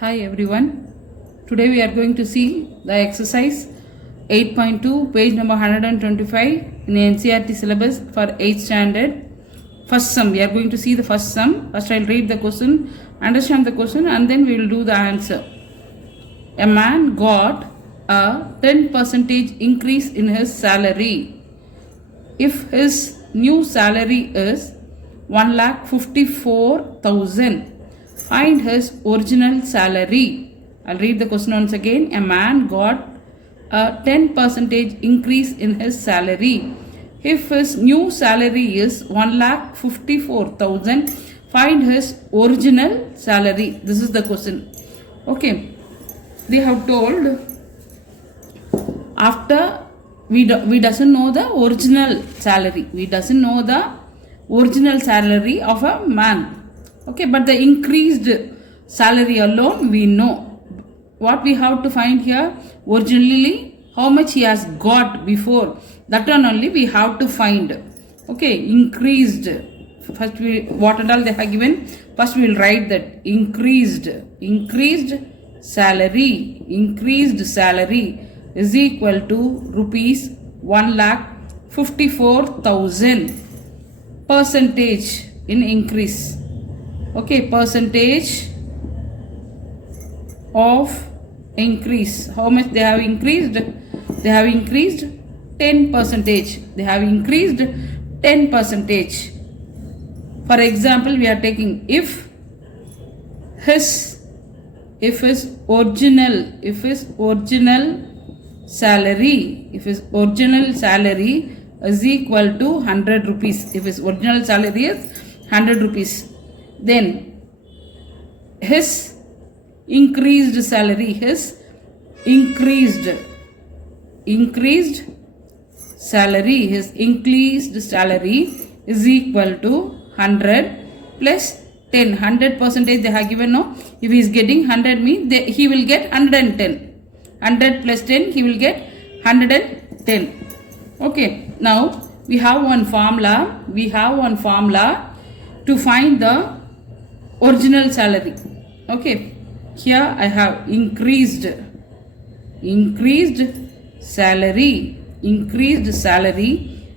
Hi everyone. Today we are going to see the exercise 8.2 page number 125 in the NCERT syllabus for 8th standard. First sum. We are going to see the first sum. First I will read the question, understand the question and then we will do the answer. A man got a 10% increase in his salary. If his new salary is 1,54,000, find his original salary. I'll read the question once again. A man got a 10% increase in his salary. If his new salary is 1,54,000, find his original salary. This is the question. Okay. They have told after we doesn't know the original salary. We doesn't know the original salary of a man. Okay, but the increased salary alone we know. What we have to find here, originally how much he has got before, that one only we have to find. Okay, increased. First what and all they have given, first we will write that increased salary is equal to rupees 1,54,000. Percentage in increase. Okay, percentage of increase. How much they have increased? They have increased 10%. They have increased 10%. For example, we are taking if his original salary is equal to 100 rupees. If his original salary is 100 rupees, then his increased salary is equal to 100 plus 10. 100% they have given. No, if he is getting 100 means he will get 110. 100 plus 10 he will get 110. Okay, now we have one formula to find the original salary. Okay, here I have increased salary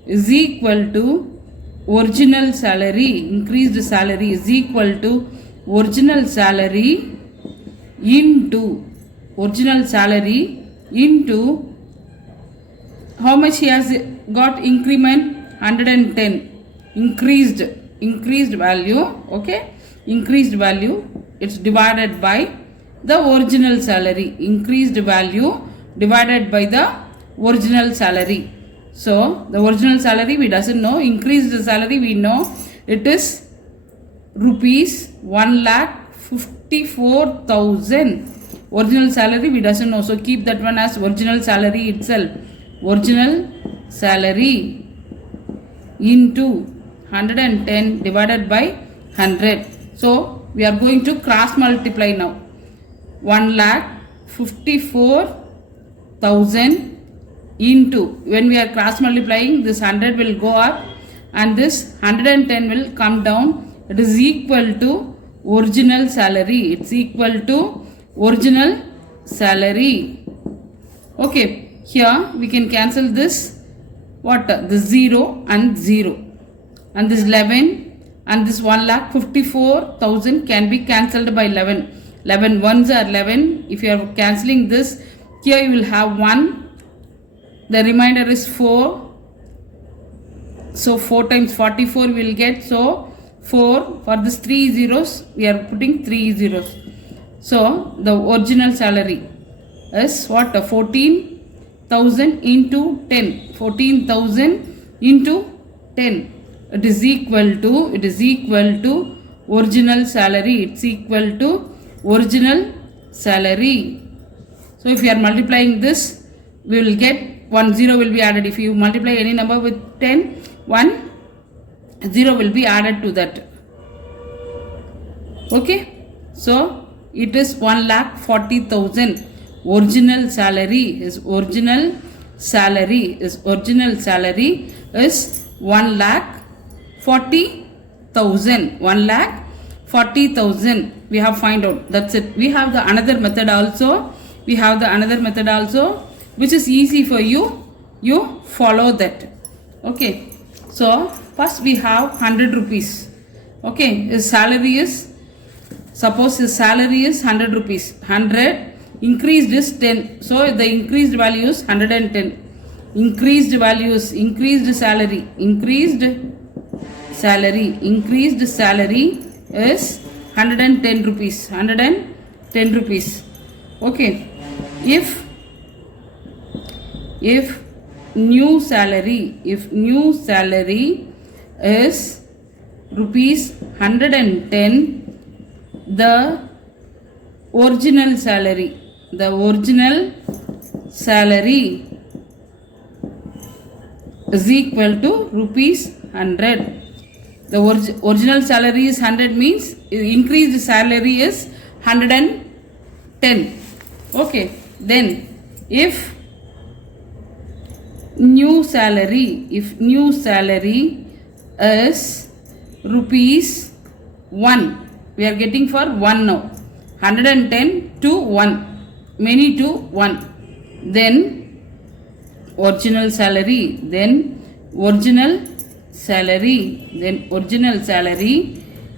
is equal to original salary. Increased salary is equal to original salary into how much he has got increment, 110. Increased value. Okay, increased value, it's divided by the original salary. Increased value divided by the original salary. So the original salary we doesn't know. Increased salary we know. It is rupees 1,54,000. Original salary we doesn't know. So keep that one as original salary itself. Original salary into 110 divided by 100. So we are going to cross multiply now. 1,54,000 into, when we are cross multiplying, this 100 will go up and this 110 will come down. It is equal to original salary. It's equal to original salary. Okay, here we can cancel this. What? This 0 and 0. And this 11 and this 1,54,000 can be cancelled by 11. 11 ones are 11. If you are cancelling this, here you will have 1. The remainder is 4. So 4 times 44 we will get. So 4, for this 3 zeros we are putting 3 zeros. So the original salary is what? 14,000 into 10. 14,000 into 10. It is equal to original salary. It's equal to original salary. So if you are multiplying this, we will get 1 0 will be added. If you multiply any number with 10, 1 0 will be added to that. Okay, so it is 1,40,000. Original salary is 1,40,000. 40,000 we have find out. That's it. We have the another method also. We have the another method also, which is easy for you. You follow that. Okay. So first we have 100 rupees. Okay. His salary is, suppose his salary is 100 rupees. 100 increased is 10. So the increased value is 110. Increased values, increased salary, increased salary is 110 rupees. 110 rupees. Okay. If new salary is rupees 110, the original salary is equal to rupees 100. The original salary is 100 means increased salary is 110. Okay. Then if new salary is rupees 1, we are getting for 1 now. 110 to 1, many to 1. Then original salary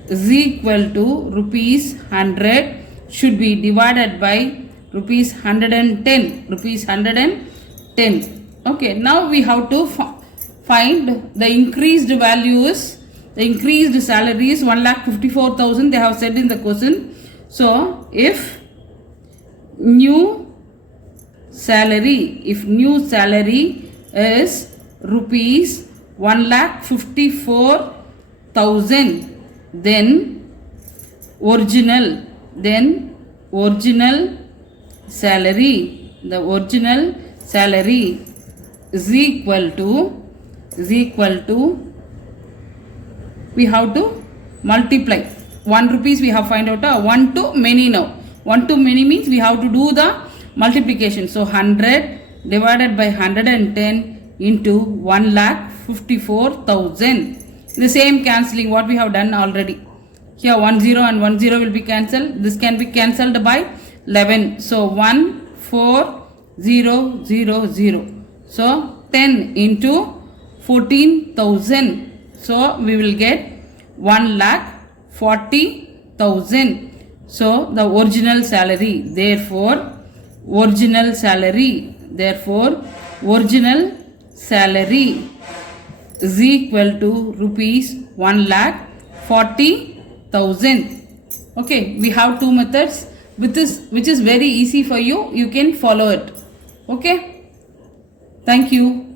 is equal to rupees 100 should be divided by rupees 110. Okay, now we have to find the increased value is, the increased salary is 1,54,000 they have said in the question. So if new salary is rupees 1,54,000, then original salary is equal to we have to multiply 1 rupees. We have find out 1 to many. Now 1 to many means we have to do the multiplication. So 100 divided by 110 into 1,54,000. The same cancelling what we have done already. Here 10 and 10 will be cancelled. This can be cancelled by 11. So 14,000. So 10 into 14,000. So we will get 1,40,000. So the original salary. Therefore original salary is equal to rupees 1,40,000. Okay, we have two methods with this, which is very easy for you. You can follow it. Okay, thank you.